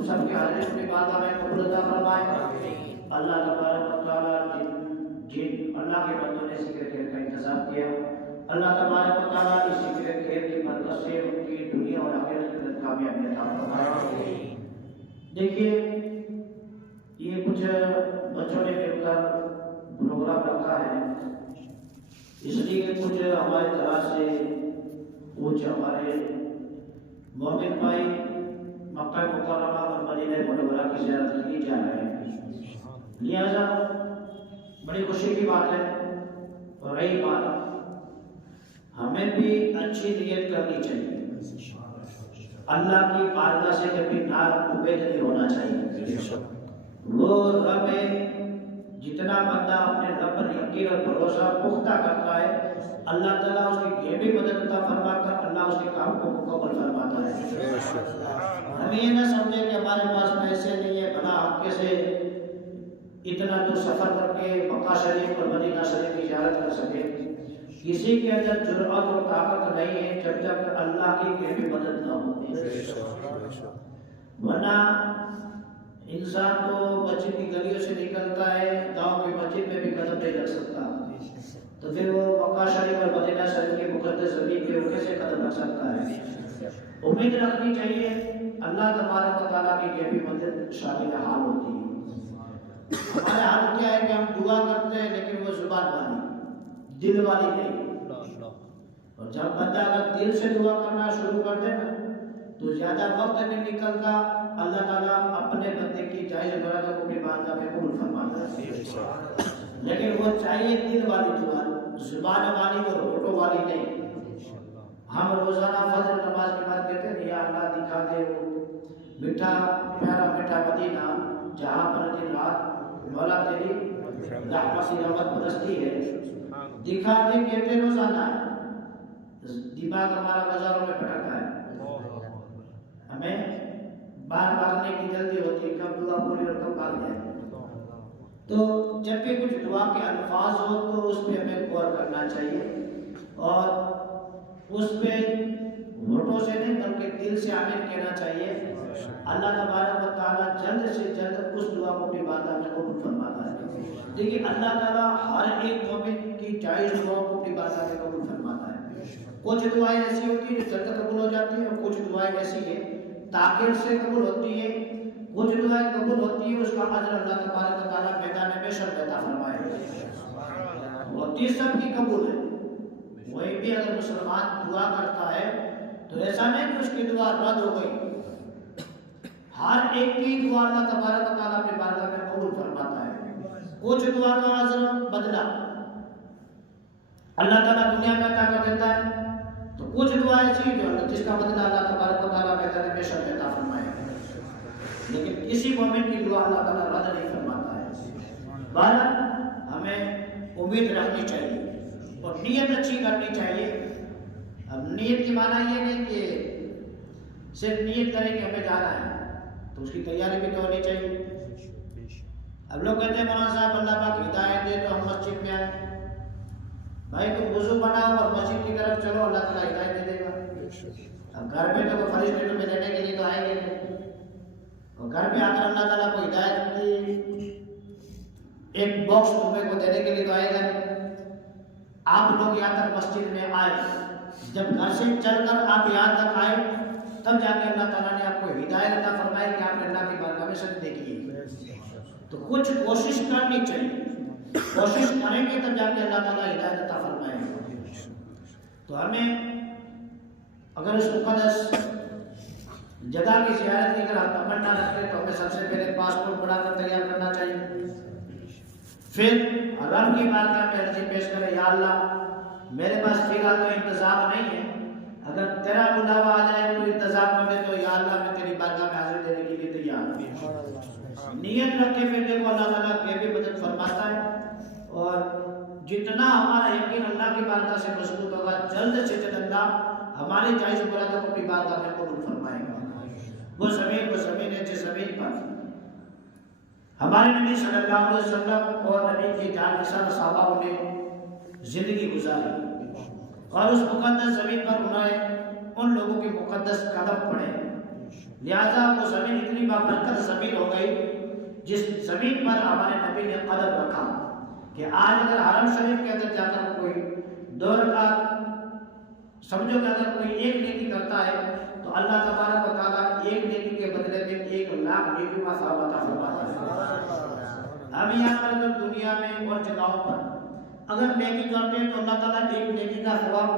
ہم سب کے حاضر اپنی بارگاہ میں قبول عطا فرمائے. اللہ تبارک و تعالیٰ جن اللہ کے بندوں نے ذکر خیر کا انتظام کیا، اللہ تبارک و تعالیٰ اس ذکر خیر کی برکت سے ان کی دنیا اور آخرت کے اندر کامیابی عطا فرمائے. دیکھیے یہ کچھ بچوں نے مل کر پروگرام رکھا ہے، اس لیے کچھ ہماری طرح سے کچھ ہمارے مومن بھائی مکہ مکرمہ اور مدینہ منورہ کی زیارت کے لیے جا رہے ہیں. لہذا بڑی خوشی کی بات ہے. اور رہی بات، ہمیں بھی اچھی نیت کرنی چاہیے. اللہ کی بارگاہ سے کبھی نا امید نہیں ہونا چاہیے. وہ رب ہے، جتنا بندہ اپنے رب پر یقین اور بھروسہ پختہ کرتا ہے، اللہ تعالیٰ اس کی غیبی مدد عطا فرما کر اللہ اس کے کام کو مکمل فرماتا ہے. ہمیں یہ نہ سمجھے کہ ہمارے پاس پیسے نہیں ہے، بنا حق سے اتنا دور سفر کر کے مکہ شریف اور مدینہ شریف کی زیارت کر سکے. کسی کے اندر جرأت اور طاقت نہیں ہے جب تک اللہ کی غیبی مدد نہ ہو. ورنہ انسان تو مسجد کی گلیوں سے نکلتا ہے، گاؤں کی مسجد میں بھی قدم نہیں رکھ سکتا، تو پھر وہ مکہ شریف اور مدینہ شریف کی مقدس زمین پہ کیسے قدم رکھ سکتا ہے؟ امید رکھنی چاہیے اللہ تبارک و تعالیٰ کی غیبی مدد شامل حال ہوتی ہے. ہمارے حال کیا ہے کہ ہم دعا کرتے ہیں لیکن وہ زبان والی، دل والی نہیں. اور جب بندہ اگر دل سے دعا کرنا شروع کر دے نا تو زیادہ وقت نہیں نکلتا، اللہ تعالیٰ اپنے بندے کی جائز برادر کو اپنی بارگاہ میں قبول فرماتا ہے. لیکن وہ چاہیے دل والی دعا، زبان والی اور ہونٹوں والی نہیں. ہم روزانہ فجر نماز کے بعد کہتے ہیں یا اللہ دکھا دے وہ میٹھا پیارا میٹھا مدینہ جہاں پر دن رات مولا تیری رحمت سی رحمت برستی ہے. دکھا دے کہتے روزانہ، دماغ ہمارا بازاروں میں بھٹکتا ہے، ہمیں بار بھاگنے کی جلدی ہوتی ہے، کب دعا پوری اور کب بھاگ جائے. تو جب بھی کچھ دعا کے الفاظ ہو تو اس پہ ہمیں غور کرنا چاہیے اور اس پہ ہونٹوں سے نہیں بلکہ دل سے آمین کہنا چاہیے. اللہ تبارک و تعالیٰ جلد سے جلد اس دعا کو اپنی بارگاہ میں قبول فرماتا ہے. دیکھیے اللہ تعالیٰ ہر ایک مومن کی جائز دعا کو اپنی بارگاہ میں قبول فرماتا ہے. کچھ دعائیں ایسی ہوتی ہیں جو جلد قبول ہو جاتی ہیں اور کچھ دعائیں ایسی ہیں تاخیر سے قبول ہوتی ہیں. کچھ دعائیں قبول ہوتی ہیں اس کا اجر اللہ تبارک و تعالیٰ میدان محشر میں عطا فرمائے. ہوتی سب کی قبول ہے. وہی بھی اگر مسلمان دعا کرتا ہے تو ایسا نہیں کہ اس کی دعا رد ہو گئی. ہر ایک کی دعا اللہ تبارک و تعالیٰ اپنے بارگاہ میں قبول فرماتا ہے. کچھ دعا کا اجر بدلا اللہ تعالیٰ دنیا میں عطا کر دیتا ہے، تو کچھ دعا ایسی جو جس کا بدلہ اللہ تبارک و تعالیٰ میدان محشر میں عطا فرمائے. لیکن کسی مومن کی دعا اللہ تعالیٰ رد نہیں فرماتا ہے. بہرحال ہمیں امید رکھنی چاہیے اور نیت اچھی کرنی چاہیے. اب نیت کی معنی یہ نہیں کہ صرف نیت کریں کہ ہمیں جانا ہے، تو اس کی تیاری بھی تو ہونی چاہیے. اب لوگ کہتے ہیں مولانا صاحب اللہ پاک ہدایت دے تو ہم مسجد میں آئیں. بھائی تم وضو بناؤ اور مسجد کی طرف چلو، اللہ تعالیٰ ہدایت دے دے گا. اب گھر پہ تو فرشتے تمہیں لینے کے لیے تو آئیں گے، اور گھر پہ آ کر اللہ تعالیٰ کو ہدایت کی ایک باکس تمہیں کو دینے کے لیے تو آئے گا نہیں. آپ لوگ یہاں تک مسجد میں آئے، جب گھر سے چل کر آپ یہاں تک آئے تب جا کے اللہ تعالیٰ نے آپ کو ہدایت عطا فرمائی کہ آپ نے اللہ کی بارگاہ میں سجدے کیے. تو کچھ کوشش کرنی چاہیے، کوشش کریں گے تب جا کے اللہ تعالیٰ ہدایت عطا فرمائے. تو ہمیں اگر اس مقدس جگہ کی زیارت کی اگر ہم تمنا رکھتے تو ہمیں سب سے پہلے پاسپورٹ بنا کر تیار کرنا چاہیے. پھر رب کی بارگاہ میں عرضی پیش کرے یا اللہ میرے پاس فی الحال تو انتظام نہیں ہے، اگر تیرا بلاوا آ جائے تو انتظام کر دے، تو یا اللہ میں تیری بارگاہ میں حاضر دینے کے لیے تیار ہوں. نیت رکھے پھر دیکھو اللہ تعالیٰ غیبی مدد فرماتا ہے. اور جتنا ہمارا یقین اللہ کی بارگاہ سے مضبوط ہوگا جلد سے جلد اللہ ہماری جائز برادر کو اپنی بارگاہ میں قبول فرمائے گا. وہ زمین ہے جس زمین پر ہمارے نبی صلی اللہ علیہ وسلم اور نبی کی جان نثار صحابہ نے زندگی گزاری، اور اس مقدس زمین پر انہوں نے ان لوگوں کے مقدس قدم پڑے لہذا وہ زمین اتنی بابرکت زمین ہو گئی جس زمین پر ہمارے نبی نے قدم رکھا کہ آج اگر حرم شریف کے اندر جا کر کوئی 2 رکعت سمجھو کہ اگر کوئی ایک نیکی کرتا ہے تو اللہ تبارک و تعالیٰ ایک نیکی کے بدلے میں 1,00,000 نیکی کا ثواب عطا فرماتا ہے۔ ہم یہاں پر اگر دنیا میں اور جگہوں پر اگر نیکی کرتے ہیں تو اللہ تعالیٰ ایک نیکی کا ثواب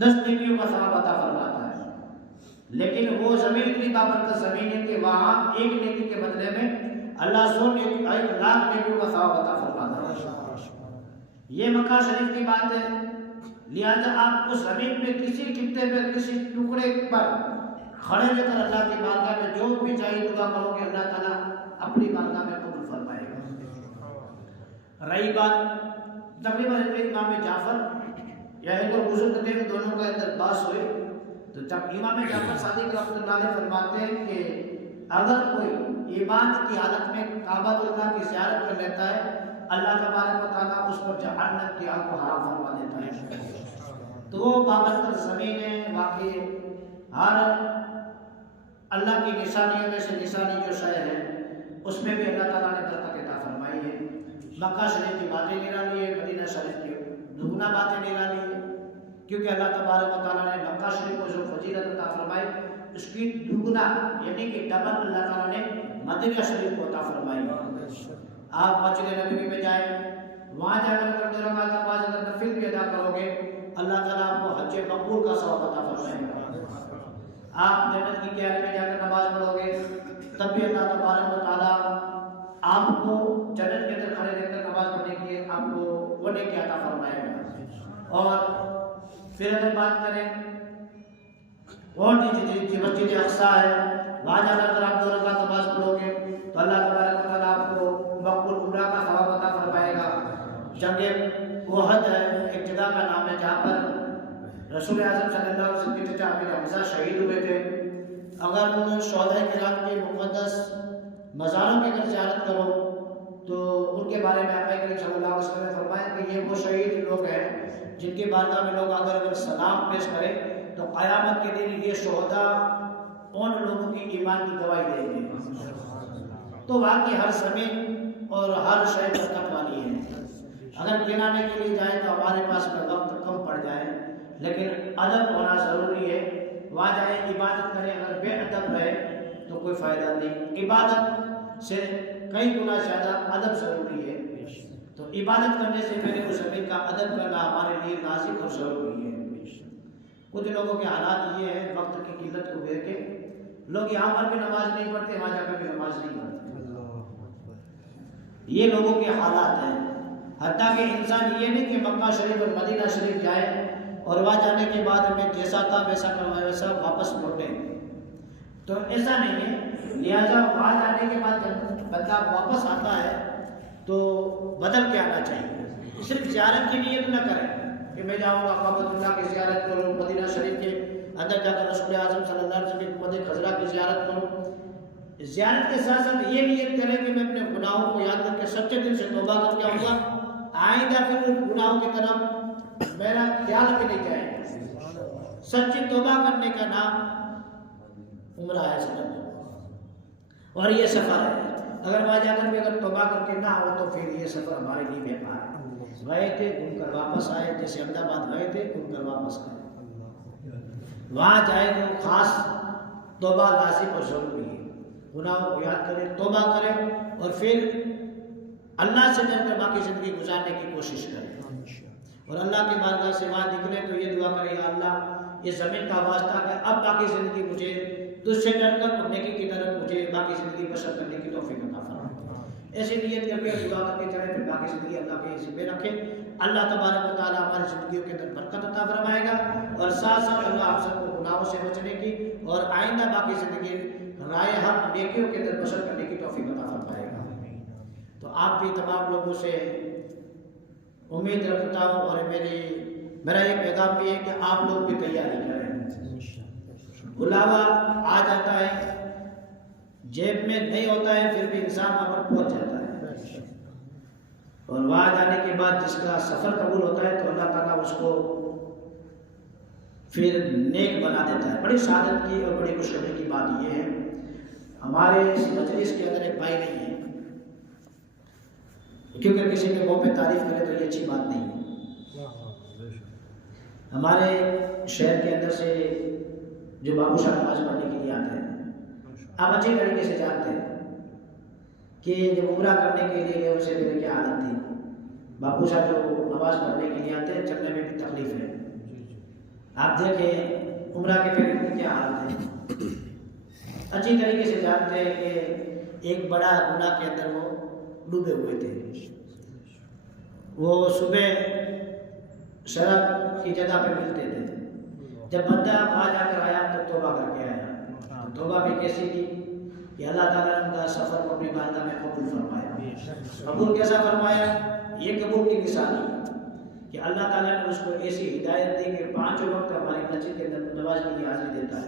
10 نیکیوں کا ثواب عطا فرماتا ہے، لیکن وہ زمین اتنی بابرکت زمین ہے کہ وہاں ایک نیکی کے بدلے میں اللہ 1,00,000 نیکیوں کا ثواب عطا فرماتا ہے۔ یہ مکہ شریف کی بات ہے، لہذا آپ اس زمین پہ کسی خطے پہ کسی ٹکڑے پر کھڑے رہ کر اللہ کی بارگاہ میں جو بھی چاہیے دعا کرو گے اللہ تعالیٰ اپنی بارگاہ میں قبول فرمائے گا۔ رہی بات تقریباً امام جعفر یا ایک اور بزرگ تھے، دونوں کا اندر بحث ہوئی تو جب امام جعفر صادق رحمۃ اللہ علیہ فرماتے ہیں کہ اگر کوئی ایمان کی حالت میں کعبۃ اللہ کی زیارت کر لیتا ہے اللہ تبارک و تعالیٰ اس پر جہنم کی آگ کو حرام فرما دیتا ہے۔ تو وہ بابرکت زمین ہے، واقعی ہر اللہ کی نشانیوں میں سے نشانی جو شہر ہے اس میں بھی اللہ تعالیٰ نے برکت عطا فرمائی ہے۔ مکہ شریف کی باتیں نرالی ہے، مدینہ شریف کی دگنا باتیں نرالی ہے، کیونکہ اللہ تبارک و تعالیٰ نے مکہ شریف کو جو فضیلت عطا فرمائی اس کی دگنا یعنی کہ ڈبل اللہ تعالیٰ نے مدینہ شریف کو عطا فرمائی ہے۔ آپ مسجد نبوی میں جائیں، وہاں جا کر اگر 2 رکعت نماز اگر نفل بھی ادا کرو گے اللہ تعالیٰ آپ کو حج مقبول کا ثواب عطا فرمائے گا۔ آپ جنت کی کیاری میں جا کر نماز پڑھو گے تب بھی اللہ تبارک و تعالیٰ آپ کو جنت کے اندر کھڑے رہ کر نماز پڑھنے کی آپ کو وہ نیکی عطا فرمائے گا۔ اور پھر اگر بات کریں اور مسجد اقصیٰ ہے، وہاں جا کر آپ 2 رکعت نماز پڑھو گے تو اللہ تبارک و تعالیٰ آپ کو مقبول عمرہ کا ثواب عطا فرمائے گا۔ جنگ احد ہے، ایک جگہ کا نام ہے جہاں پر رسول اعظم صلی اللہ علیہ وسلم کے چچا امیر حمزہ شہید ہوئے تھے۔ اگر ان شہداء کرام کے مقدس مزاروں کی اگر زیارت کرو تو ان کے بارے میں آقا کریم صلی اللہ علیہ وسلم نے فرمایا کہ یہ وہ شہید لوگ ہیں جن کے بارگاہ میں لوگ اگر سلام پیش کریں تو قیامت کے دن یہ شہداء ان لوگوں کی ایمان کی گواہی دیں گے۔ تو واقعی ہر زمین اور ہر شے برکت والی ہے۔ اگر گنانے کے لیے جائیں تو ہمارے پاس میں وقت کم پڑ جائے، لیکن ادب ہونا ضروری ہے۔ وہاں جائیں عبادت کریں، اگر بے ادب رہے تو کوئی فائدہ نہیں۔ عبادت سے کئی گنا زیادہ ادب ضروری ہے، تو عبادت کرنے سے پہلے اس زمین کا ادب کرنا ہمارے لیے لازم اور ضروری ہے۔ کچھ لوگوں کے حالات یہ ہیں وقت کی قلت کو دیکھ کے لوگ یہاں پر بھی نماز نہیں پڑھتے، وہاں جا کر بھی نماز نہیں پڑھتے۔ یہ لوگوں کے حالات ہیں، حتیٰ کہ انسان یہ نہیں کہ مکہ شریف اور مدینہ شریف جائے اور وہاں جانے کے بعد میں جیسا تھا ویسا واپس لوٹے، تو ایسا نہیں ہے۔ لہٰذا وہاں جانے کے بعد جب بندہ واپس آتا ہے تو بدل کے آنا چاہیے۔ صرف زیارت کی نیت نہ کریں کہ میں جاؤں گا کعبۃ اللہ کی زیارت کروں، مدینہ شریف کے اندر جا کر رسول اعظم صلی اللہ علیہ وسلم کی مدینہ خضرا کی زیارت کروں۔ زیارت کے ساتھ ساتھ یہ نیت کریں کہ میں اپنے گناہوں کو یاد کر کے سچے دل سے توبہ کر کے آؤں گا، آئندہ پھر ان گناہوں کی طرف میرا خیال بھی نہیں جائے گا۔ سچی توبہ کرنے کا نام عمرہ ہے سفر، اور یہ سفر ہے۔ اگر وہاں جا کر بھی اگر توبہ کر کے نہ ہو تو پھر یہ سفر ہمارے لیے بیکار ہے۔ گئے تھے گھوم کر واپس آئے، جیسے احمد آباد گئے تھے گھوم کر واپس آئے۔ وہاں جائے تو خاص توبہ لازم اور ضروری ہے۔ گناہوں کو یاد کریں، توبہ کریں، اور پھر اللہ سے ڈر کر باقی زندگی گزارنے کی کوشش کریں، اور اللہ کی بارگاہ سے وہاں نکلے تو یہ دعا کریں یا اللہ یہ زمین کا واسطہ ہے، اب باقی زندگی مجھے تجھ سے ڈر کر اور نیکی کی طرف مجھے باقی زندگی بسر کرنے کی توفیق عطا فرما۔ ایسی نیت کر کے دعا کر کے چلیں، پھر باقی زندگی اللہ کے ذمہ رکھیں۔ اللہ تبارک و تعالیٰ ہماری زندگیوں کے اندر برکت عطا فرمائے گا، اور ساتھ ساتھ اللہ آپ سب کو گناہوں سے بچنے کی اور آئندہ باقی زندگی رائے حق نیکیوں کے اندر بسر کرنے کی توفیق عطا فرمائے گا۔ تو آپ بھی تمام لوگوں سے امید رکھتا ہوں، اور میرا یہ پیغام بھی ہے کہ آپ لوگ بھی تیاری کریں۔ بلاوا آ جاتا ہے، جیب میں نہیں ہوتا ہے، پھر بھی انسان وہاں پر پہنچ جاتا ہے، اور وہاں جانے کے بعد جس کا سفر قبول ہوتا ہے تو اللہ تعالیٰ اس کو پھر نیک بنا دیتا ہے۔ بڑی سعادت کی اور بڑی خوشخبری کی بات یہ ہے، ہمارے اس مجلس کے اندر ایک بھائی نہیں ہے، کیونکہ کسی کے منہ پہ تعریف کرے تو یہ اچھی بات نہیں ہے۔ ہمارے شہر کے اندر سے جو بابو شاہ نماز پڑھنے کے لیے آتے ہیں، آپ اچھی طریقے سے جانتے ہیں کہ جب عمرہ کرنے کے لیے ان سے میرے کیا حالت تھی۔ بابو شاہ جو نماز پڑھنے کے لیے آتے ہیں، چلنے میں بھی تکلیف ہے۔ آپ دیکھیں عمرہ کے پھر کی کیا حالت ہے، اچھی طریقے سے جانتے ہیں کہ ایک بڑا گناہ کے اندر وہ ڈوبے ہوئے تھے۔ وہ صبح شراب کی جگہ پہ ملتے تھے، جب بندہ وہاں جا کر آیا تو توبہ کر کے آیا۔ توبہ بھی کیسی کی کہ اللہ تعالیٰ نے ان کا سفر کو اپنی بارگاہ میں قبول فرمایا۔ قبول کیسا فرمایا؟ یہ قبول کی نشانی کہ اللہ تعالیٰ نے اس کو ایسی ہدایت دی کہ 5 وقت ہماری مسجد کے اندر نماز کے لیے حاضری دیتا ہے۔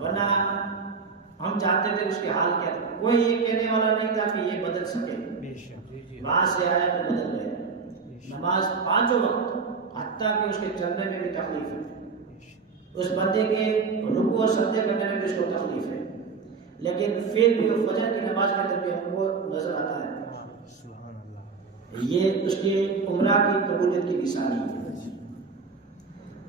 ورنہ ہم چاہتے تھے اس کے حال کیا تھا، کوئی یہ کہنے والا نہیں تھا کہ یہ بدل سکے۔ وہاں سے آیا تو بدل گیا۔ نماز 5 وقت، حتیٰ کہ اس کے چلنے میں بھی تکلیف ہے، اس بندے کے رکوع اور سجدے کرنے میں بھی اس کو تکلیف ہے، لیکن پھر بھی وہ فجر کی نماز کے اندر بھی ہم کو نظر آتا ہے۔ یہ اس کے عمرہ کی قبولیت کی نشانی ہے۔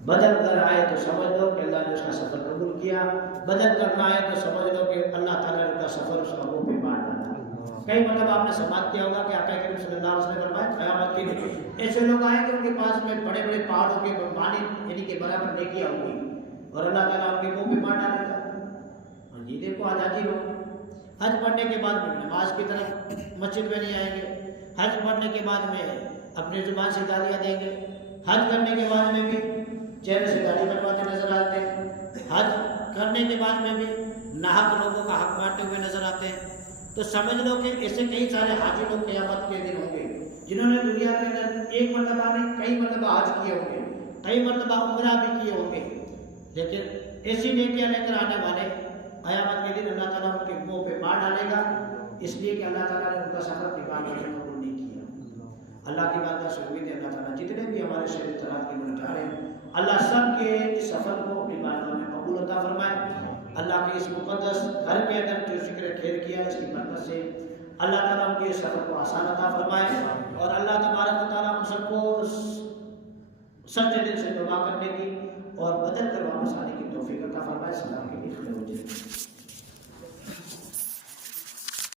بدل کر آئے تو سمجھ لو کہ اللہ نے اس کا سفر قبول کیا، بدل کر نہ آئے تو سمجھ لو کہ اللہ تعالیٰ نے اس کا سفر اس کا منہ پہ مار ڈالا۔ کئی مطلب آپ نے سماعت کیا ہوگا کہ آقا کریم صلی اللہ علیہ وسلم نے فرمایا قیامت کے دن ایسے لوگ آئیں گے ان کے پاس میں بڑے بڑے پہاڑوں کے پانی یعنی کہ برابر نیکیاں ہوں گی، اور اللہ تعالیٰ ان کے منہ پہ مار ڈالے گا۔ اور یہ دیکھو آج حاجی لوگ حج پڑھنے کے بعد میں نماز کی طرف مسجد میں نہیں آئیں گے، حج پڑھنے کے بعد میں اپنی زبان سے گالیاں دیں گے، حج کرنے کے بعد میں بھی چہرے سے گالی بنواتے نظر آتے ہیں، حج کرنے کے بعد میں بھی ناحق لوگوں کا حق مارتے ہوئے نظر آتے ہیں۔ تو سمجھ لو کہ ایسے کئی سارے حاجی لوگ قیامت کے دن ہوں گے جنہوں نے دنیا کے اندر ایک مرتبہ میں کئی مرتبہ حج کیے ہوں گے، کئی مرتبہ عمرہ بھی کیے ہوں گے، لیکن ایسی نیکیاں لے کر آنے والے قیامت کے دن اللہ تعالیٰ ان کے منہ پہ مار ڈالے گا، اس لیے کہ اللہ تعالیٰ نے ان کا سفر نکالنے میں قبول نہیں کیا۔ اللہ کی بات سے امید ہے اللہ تعالیٰ جتنے بھی ہمارے شہر اطلاعات کے ملک جا رہے ہیں، اللہ سب کے اس سفر کو اپنی بارگاہ میں قبول عطا فرمائے۔ اللہ کے اس مقدس گھر کے اندر جو ذکر خیر کیا اس کی برکت سے اللہ تعالیٰ ان کے اس سفر کو آسان عطا فرمائے، اور اللہ تبارک و تعالیٰ ہم سب کو سچے دل سے توبہ کرنے کی اور بدل کر واپس آنے کی توفیق عطا فرمائے۔ سلام کے لیے خیر ہو جائے۔